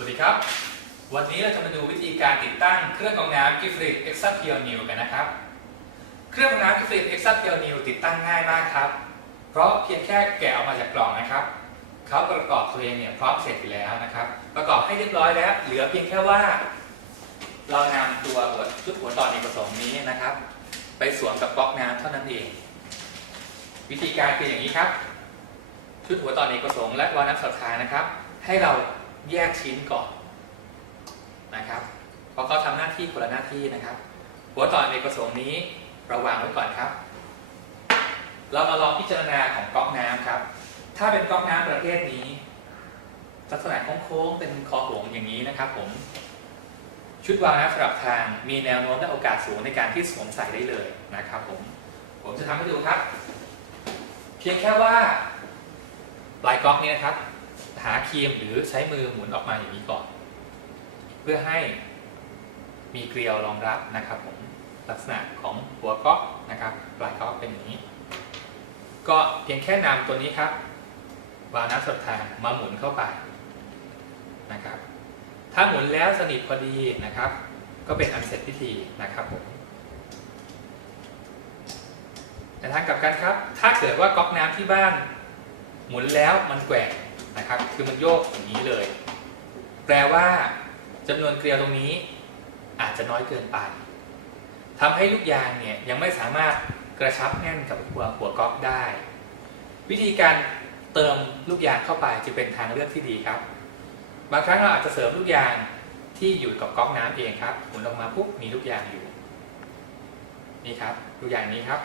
สวัสดีครับวันนี้เราจะมาดูวิธีการติดตั้งเครื่องกรองน้ำกิฟริต Exa Pure New กันนะครับเครื่องกรองน้ำกิฟริต Exa Pure New ติดตั้งง่ายมากครับเพราะเพียงแค่แกะออกมาจากกล่องนะครับเขาประกอบตัวเองเนี่ยพร้อมเสร็จอยู่แล้วนะครับประกอบให้เรียบร้อยแล้วเหลือเพียงแค่ว่าเรานำตัวชุดหัวต่อเอกประสงค์นี้นะครับไปสวมกับก๊อกน้ำเท่านั้นเองวิธีการคืออย่างนี้ครับชุดหัวต่อเอกประสงค์และวาล์วน้ำสัปทานนะครับให้เราแยกชิ้นก่อนนะครับเพราะเขาทำหน้าที่คนละหน้าที่นะครับหัวต่อเอกประสงค์นี้เราวางไว้ก่อนครับเรามาลองพิจารณาของก๊อกน้ำครับถ้าเป็นก๊อกน้ำประเภทนี้ลักษณะโค้งๆเป็นคอหงส์อย่างนี้นะครับผมชุดวาล์วน้ำสลับทางมีแนวโน้มและโอกาสสูงในการที่สวมใส่ได้เลยนะครับผมจะทำให้ดูครับเพียงแค่ว่าปลายก๊อกนี้นะครับหาครีมหรือใช้มือหมุนออกมาอย่างนี้ก่อนเพื่อให้มีเกลียวรองรับนะครับผมลักษณะของหัวก๊อกนะครับปลายก๊อกเป็นอย่างนี้ก็เพียงแค่นำตัวนี้ครับวาล์วน้ำสลับทางมาหมุนเข้าไปนะครับถ้าหมุนแล้วสนิทพอดีนะครับก็เป็นอันเสร็จพิธีนะครับผมในทางกลับกันครับถ้าเกิดว่าก๊อกน้ำที่บ้านหมุนแล้วมันแกว่งนะครับคือมันโยกอย่างนี้เลยแปลว่าจำนวนเกลียวตรงนี้อาจจะน้อยเกินไปทำให้ลูกยางเนี่ยยังไม่สามารถกระชับแน่นกับหัวก๊อกได้วิธีการเติมลูกยางเข้าไปจึงเป็นทางเลือกที่ดีครับบางครั้งเราอาจจะเสริมลูกยางที่อยู่กับก๊อกน้ำเองครับหมุนออกมาปุ๊บมีลูกยางอยู่นี่ครับลูกยางนี้ครับ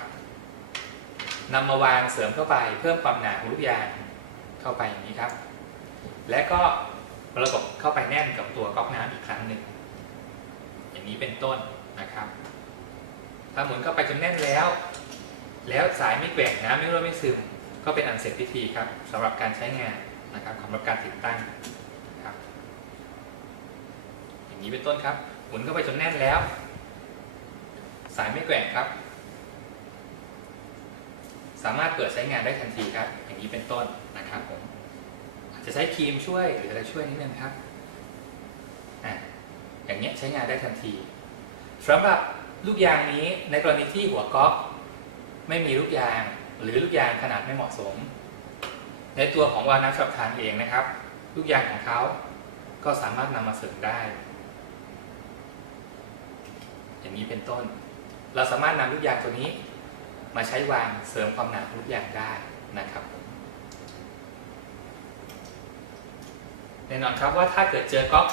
นำมาวางเสริมเข้าไปเพิ่มความหนาของลูกยางเข้าไปอย่างนี้ครับและก็ประกบเข้าไปแน่นกับตัวก๊อกน้ำอีกครั้งหนึ่งอย่างนี้เป็นต้นนะครับถ้าหมุนเข้าไปจนแน่นแล้วสายไม่แกว่งน้ำไม่รั่วไม่ซึมก็เป็นอันเสร็จพิธีครับสำหรับการใช้งานนะครับสำหรับการติดตั้งครับอย่างนี้เป็นต้นครับหมุนเข้าไปจนแน่นแล้วสายไม่แกว่งครับสามารถเปิดใช้งานได้ทันทีครับอย่างนี้เป็นต้นนะครับผมอาจจะใช้ครีมช่วยหรืออะไรช่วยนิดนึงครับอย่างนี้ใช้งานได้ทันทีสำหรับลูกยางนี้ในกรณีที่หัวก๊อกไม่มีลูกยางหรือลูกยางขนาดไม่เหมาะสมในตัวของวาล์วน้ำสลับทางเองนะครับลูกยางของเขาก็สามารถนำมาเสริมได้อย่างนี้เป็นต้นเราสามารถนำลูกยางตัวนี้มาใช้วางเสริมความหนาของลูกยางได้นะครับแน่นอนครับว่าถ้าเกิดเจอก๊อก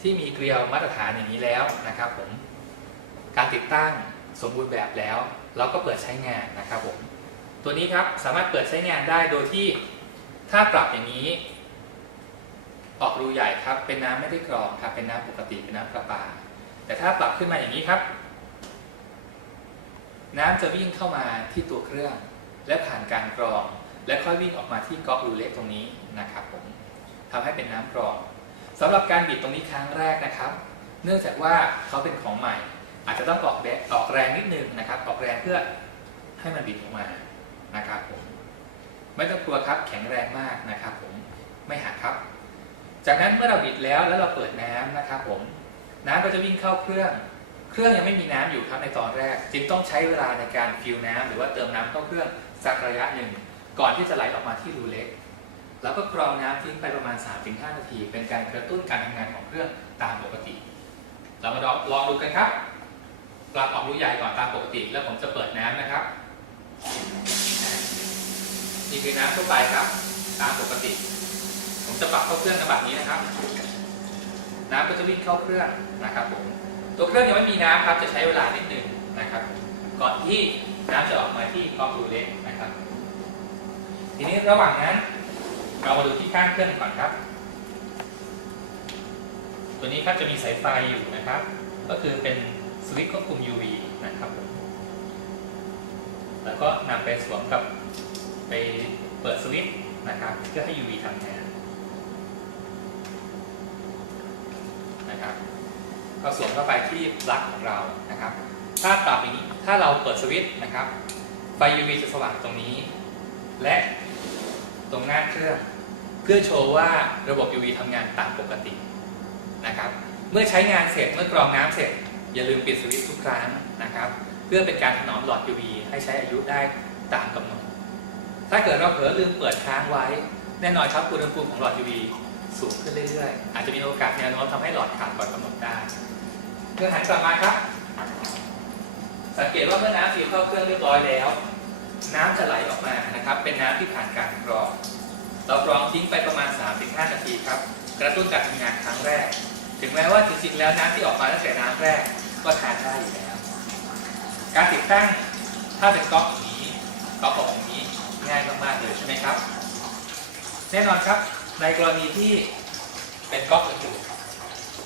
ที่มีเกลียวมาตรฐานอย่างนี้แล้วนะครับผมการติดตั้งสมบูรณ์แบบแล้วเราก็เปิดใช้งานนะครับผมตัวนี้ครับสามารถเปิดใช้งานได้โดยที่ถ้าปรับอย่างนี้ออกรูใหญ่ครับเป็นน้ำไม่ได้กรองครับเป็นน้ำปกติเป็นน้ำประปาแต่ถ้าปรับขึ้นมาอย่างนี้ครับน้ำจะวิ่งเข้ามาที่ตัวเครื่องและผ่านการกรองและค่อยวิ่งออกมาที่ก๊อกรูเล็กตรงนี้นะครับผมทำให้เป็นน้ำกรองสำหรับการบิดตรงนี้ครั้งแรกนะครับเนื่องจากว่าเขาเป็นของใหม่อาจจะต้องออกแรงนิดนึงนะครับออกแรงเพื่อให้มันบิดออกมานะครับผมไม่ต้องกลัวครับแข็งแรงมากนะครับผมไม่หักครับจากนั้นเมื่อเราบิดแล้วเราเปิดน้ำนะครับผมน้ำก็จะวิ่งเข้าเครื่องยังไม่มีน้ำอยู่ครับในตอนแรกจึงต้องใช้เวลาในการฟิลน้ำหรือว่าเติมน้ำเข้าเครื่องสักระยะหนึ่งก่อนที่จะไหลออกมาที่รูเล็กแล้วก็กรองน้ำทิ้งไปประมาณ 3-5 นาทีเป็นการกระตุ้นการทำงานของเครื่องตามปกติเรามาลองดูกันครับปรับออกรูใหญ่ก่อนตามปกติแล้วผมจะเปิดน้ำนะครับนี่คือน้ำทั่วไปครับตามปกติผมจะปรับเข้าเครื่องแบบนี้นะครับน้ำก็จะวิ่งเข้าเครื่องนะครับผมตัวเครื่องยังไม่มีน้ำครับจะใช้เวลานิดหนึ่งนะครับก่อนที่น้ำจะออกมาที่ก๊อกรูเล็กนะครับทีนี้ระหว่างนั้นเรามาดูที่ข้างเครื่องก่อนครับตัวนี้ครับจะมีสายไฟอยู่นะครับก็คือเป็นสวิตช์ควบคุม UV นะครับแล้วก็นำไปสวมกับไปเปิดสวิตช์นะครับเพื่อให้ UV ทำงานนะครับก็สวมเข้าไปที่ปลั๊กของเรานะครับถ้าปรับอย่างนี้ถ้าเราเปิดสวิตช์นะครับไฟ UV จะสว่างตรงนี้และตรงหน้าเครื่อง เพื่อโชว์ว่าระบบ UV ทำงานตามปกตินะครับเมื่อใช้งานเสร็จเมื่อกรองน้ำเสร็จอย่าลืมปิดสวิตช์ทุกครั้งนะครับเพื่อเป็นการถนอมหลอด UV ให้ใช้อายุได้ตามกำหนดถ้าเกิดเราเผลอลืมเปิดค้างไว้แน่นอนครับอุณหภูมิของหลอด UV สูงขึ้นเรื่อยๆอาจจะมีโอกาสแนวโน้มทำให้หลอดขาดก่อนกำหนดได้เมื่อหันกลับมาครับสังเกตว่าเมื่อน้ำฟิล์มเข้าเครื่องเรียบร้อยแล้วน้ำจะไหลออกมานะครับเป็นน้ำที่ผ่านการกรองเรากรองทิ้งไปประมาณ 3-5 นาทีครับกระตุ้นการทำงานครั้งแรกถึงแม้ว่าจริงๆแล้วน้ำที่ออกมาตั้งแต่น้ำแรกก็ทานได้อยู่แล้วการติดตั้งถ้าเป็นก๊อกอย่างนี้ก๊อกออกอย่างนี้ง่ายมากๆเลยใช่ไหมครับแน่นอนครับในกรณีที่เป็นก๊อกอื่น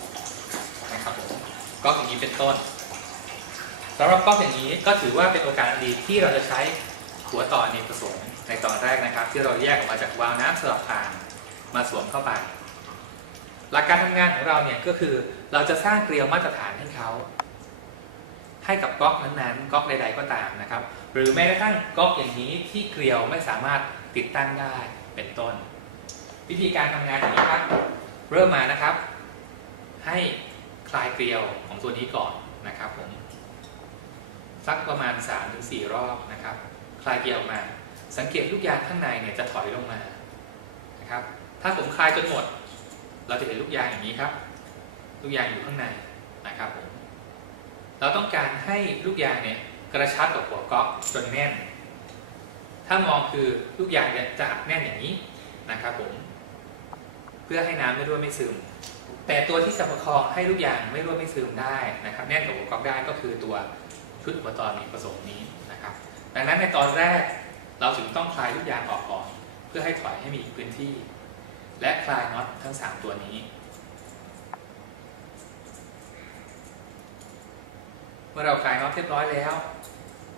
ๆนะครับผมก๊อกอย่างนี้เป็นต้นสำหรับก๊อกอย่างนี้ก็ถือว่าเป็นโอกาสดีที่เราจะใช้หัวต่ออเนกประสงค์ในตอนแรกนะครับที่เราแยกออกมาจากวาล์วน้ำสลับทางมาสวมเข้าไปหลักการทำงานของเราเนี่ยก็คือเราจะสร้างเกลียวมาตรฐานให้เขาให้กับก๊อกนั้นๆก๊อกใดๆก็ตามนะครับหรือแม้กระทั่งก๊อกอย่างนี้ที่เกลียวไม่สามารถติดตั้งได้เป็นต้นวิธีการทำงานอย่างนี้ครับเริ่มมานะครับให้คลายเกลียวของตัวนี้ก่อนนะครับผมสักประมาณ 3-4 รอบนะครับคลายเกลียวออกมาสังเกตลูกยางข้างในเนี่ยจะถอยลงมานะครับถ้าผมคลายจนหมดเราจะเห็นลูกยางอย่างนี้ครับลูกยางอยู่ข้างในนะครับผมเราต้องการให้ลูกยางเนี่ยกระชับกับหัวก๊อกจนแน่นถ้ามองคือลูกยางจะอัดแน่นอย่างนี้นะครับผมเพื่อให้น้ำไม่รั่วไม่ซึมแต่ตัวที่จะประคองให้ลูกยางไม่รั่วไม่ซึมได้นะครับแน่นกับหัวก๊อกได้ก็คือตัวชุดอุปกรณ์อเนกประสงค์นี้นะครับดังนั้นในตอนแรกเราถึงต้องคลายลูกยางออกก่อนเพื่อให้ถอยให้มีพื้นที่และคลายน็อตทั้ง3ตัวนี้เมื่อเราคลายน็อตเรียบร้อยแล้ว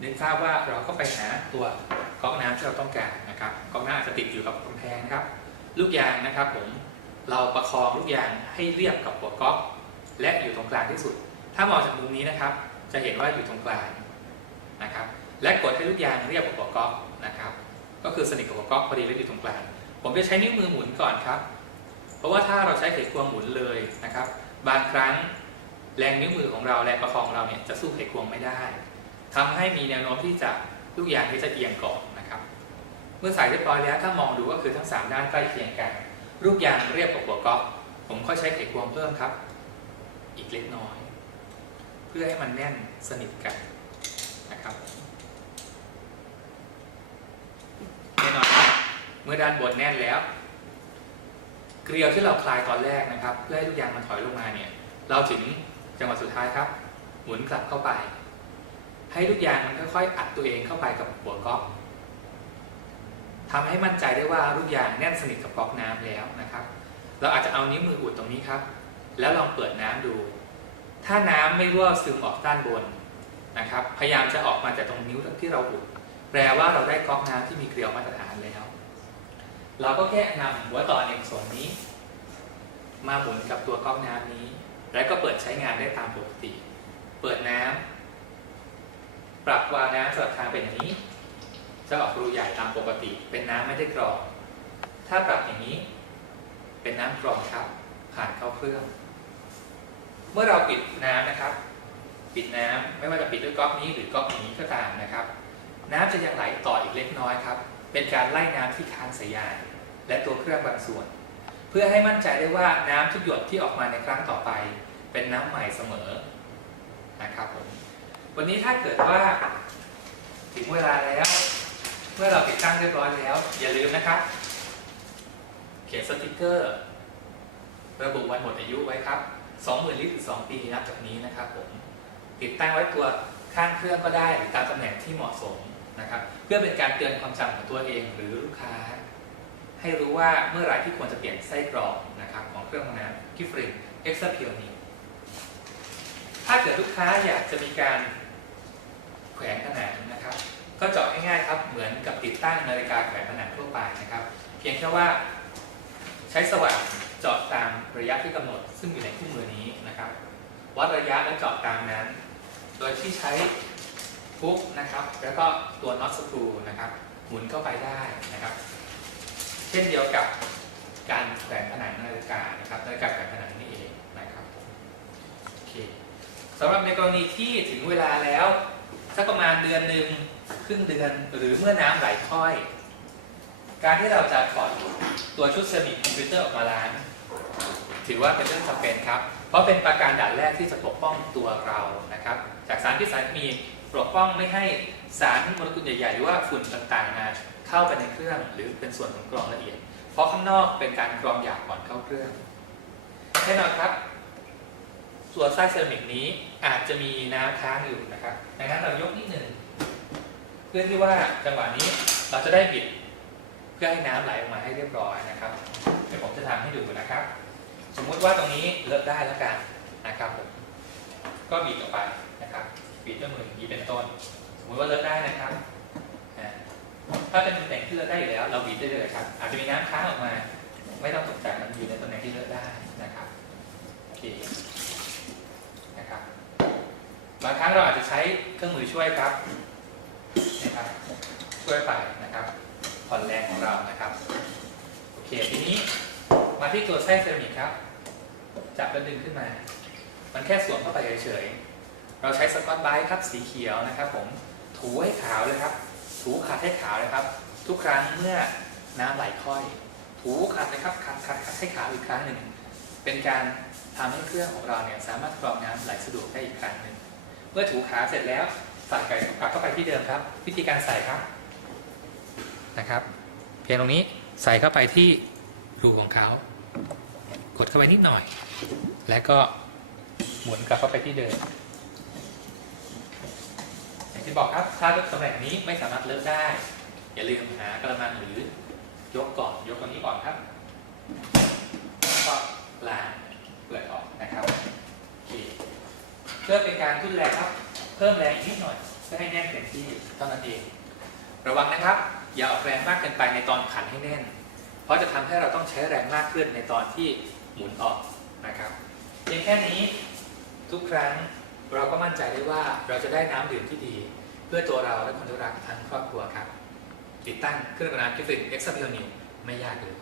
นึกภาพว่าเราก็ไปหาตัวก๊อกน้ำที่เราต้องการนะครับก๊อกน้ำอาจจะติดอยู่กับกำแพงนะครับลูกยางนะครับผมเราประคองลูกยางให้เรียบกับหัวก๊อกและอยู่ตรงกลางที่สุดถ้ามองจากมุมนี้นะครับจะเห็นว่าอยู่ตรงกลางนะครับและกดให้ลูกยางเรียบกับหัวก๊อกนะครับก็คือสนิทกับหัวก๊อกพอดีและอยู่ตรงกลางผมจะใช้นิ้วมือหมุนก่อนครับเพราะว่าถ้าเราใช้ไขควงหมุนเลยนะครับบางครั้งแรงนิ้วมือของเราแรงประคองของเราเนี่ยจะสู้ไขควงไม่ได้ทำให้มีแนวโน้มที่จะลูกยางที่จะเอียงก่อนนะครับเมื่อใส่เรียบร้อยแล้วถ้ามองดูก็คือทั้ง3ด้านใกล้เคียงกันลูกยางเรียบกับหัวก๊อกผมค่อยใช้ไขควงเพิ่มครับอีกเล็กน้อยเพื่อให้มันแน่นสนิทกันนะครับแน่นอนครับเมื่อด้านบนแน่นแล้วเกลียวที่เราคลายตอนแรกนะครับเพื่อให้ลูกยางมันถอยลงมาเนี่ยเราถึงจังหวะสุดท้ายครับหมุนกลับเข้าไปให้ลูกยางมันค่อยๆอัดตัวเองเข้าไปกับหัวก๊อกทำให้มั่นใจได้ว่าลูกยางแน่นสนิทกับก๊อกน้ำแล้วนะครับเราอาจจะเอานิ้วมืออุดตรงนี้ครับแล้วลองเปิดน้ำดูถ้าน้ำไม่รั่วซึมออกด้านบนนะครับพยายามจะออกมาจากตรงนิ้วที่เราอุดแปลว่าเราได้ก๊อกน้ำที่มีเกลียวมาตรฐานแล้วเราก็แค่นำหัวต่ออเนกประสงค์นี้มาหมุนกับตัวก๊อกน้ำนี้แล้วก็เปิดใช้งานได้ตามปกติเปิดน้ำปรับวาล์วน้ำสลับทางเป็นอย่างนี้จะออกรูใหญ่ตามปกติเป็นน้ำไม่ได้กรองถ้าปรับอย่างนี้เป็นน้ำกรองครับผ่านเข้าเครื่องเมื่อเราปิดน้ำนะครับปิดน้ำไม่ว่าจะปิดด้วยก๊อกนี้หรือก๊อกนี้ก็ตามนะครับน้ำจะยังไหลต่ออีกเล็กน้อยครับเป็นการไล่น้ำที่ค้างสายยางและตัวเครื่องบางส่วนเพื่อให้มั่นใจได้ว่าน้ำทุกหยดที่ออกมาในครั้งต่อไปเป็นน้ำใหม่เสมอนะครับผมวันนี้ถ้าเกิดว่าถึงเวลาแล้วเมื่อเราติดตั้งเรียบร้อยแล้วอย่าลืมนะครับเขียนสติ๊กเกอร์ระบุวันหมดอายุไว้ครับ 20,000 ลิตรหรือ2 ปีนับจากนี้นะครับผมติดตั้งไว้ตัวข้างเครื่องก็ได้หรือตามตำแหน่งที่เหมาะสมนะครับเพื่อเป็นการเตือนความจำของตัวเองหรือลูกค้าให้รู้ว่าเมื่อไหร่ที่ควรจะเปลี่ยนไส้กรองนะครับของเครื่องทำน้ำกิฟริน Extra Pure New ถ้าเกิดลูกค้าอยากจะมีการแขวนผนังนะครับก็เจาะง่ายๆครับเหมือนกับติดตั้งนาฬิกาแขวนผนังทั่วไปนะครับเพียงแค่ว่าใช้สว่านเจาะตามระยะที่กำหนดซึ่งอยู่ในคู่มือนี้นะครับวัดระยะและเจาะตามนั้นโดยที่ใช้พุกนะครับแล้วก็ตัวน็อตสกรูนะครับหมุนเข้าไปได้นะครับเช่นเดียวกับ การแขวนผนังนาฬิกานะครับนาฬิกาแขวนผนังนี่เองนะครับโอเคสำหรับในกรณีที่ถึงเวลาแล้วสักประมาณเดือนหนึ่งครึ่งเดือนหรือเมื่อน้ำไหลค่อย การที่เราจะถอดตัวชุดเซรามิกคอมพิวเตอร์ออกมาล้างถือว่าเป็นเรื่องจำเป็นครับเพราะเป็นประการด่านแรกที่จะปกป้องตัวเรานะครับจากสารพิษสารเคมีปกป้องไม่ให้สารโมเลกุลใหญ่ๆหรือว่าฝุ่นต่างๆเข้าไปในเครื่องหรือเป็นส่วนของกรองละเอียดเพราะข้างนอกเป็นการกรองหยาบก่อนเข้าเครื่องแน่นอนครับส่วนไส้เซรามิกนี้อาจจะมีน้ำค้างอยู่นะครับดังนั้นเรายกนิดหนึ่งเพื่อที่ว่าจังหวะนี้เราจะได้บิดเพื่อให้น้ำไหลออกมาให้เรียบร้อยนะครับเดี๋ยวผมจะทำให้ดูนะครับสมมุติว่าตรงนี้เลอะได้แล้วกันนะครับผมก็บีบออกไปนะครับบีบด้วยมืออย่างนี้เป็นต้นสมมติว่าเลอะได้นะครับถ้าเป็นตำแหน่งที่เลอะได้อยู่แล้วเราบีบได้เลยครับอาจจะมีน้ำค้างออกมาไม่ต้องตกใจมันอยู่ในตำแหน่งที่เลอะได้นะครับโอเคนะครับบางครั้งเราอาจจะใช้เครื่องมือช่วยครับนะครับช่วยไปนะครับผ่อนแรงของเรานะครับโอเคทีนี้มาที่ตัวไส้เซรามิกครับจับแล้วดึงขึ้นมามันแค่สวมเข้าไปเฉยๆเราใช้สกอตไบรท์ครับสีเขียวนะครับผมถูให้ขาวเลยครับถูขัดให้ขาวเลยครับทุกครั้งเมื่อน้ำไหลค่อยถูขัดนะครับขัดให้ขาวอีกครั้งหนึ่งเป็นการทำให้เครื่องของเราเนี่ยสามารถกรองน้ำไหลสะดวกได้อีกครั้งหนึ่งเมื่อถูขาวเสร็จแล้วใส่ไก่กลับเข้าไปที่เดิมครับวิธีการใส่ครับนะครับเพียงตรงนี้ใส่เข้าไปที่รูของเขากดเข้าไปนิดหน่อยแล้วก็หมุนกลับเข้าไปที่เดิมอย่างที่บอกครับถ้าตำแหน่งนี้ไม่สามารถเลิกได้อย่าลืมหากระมังหรือยกก่อนยกตรงนี้ก่อนครับแล้วก็ล้างเปลือกออกนะครับโอเคเพื่อเป็นการทุ่นแรงครับเพิ่มแรงอีกนิดหน่อยเพื่อให้แน่นเต็มที่เท่านั้นเองระวังนะครับอย่าออกแรงมากเกินไปในตอนขันให้แน่นเพราะจะทำให้เราต้องใช้แรงมากขึ้นในตอนที่หมุนออกนะครับเพียงแค่นี้ทุกครั้งเราก็มั่นใจได้ว่าเราจะได้น้ำดื่มที่ดีเพื่อตัวเราและคนที่รักทั้งครอบครัวครับติดตั้งเครื่องกรองน้ำกิฟต์เอ็กซ์เพรียลนิวไม่ยากเลย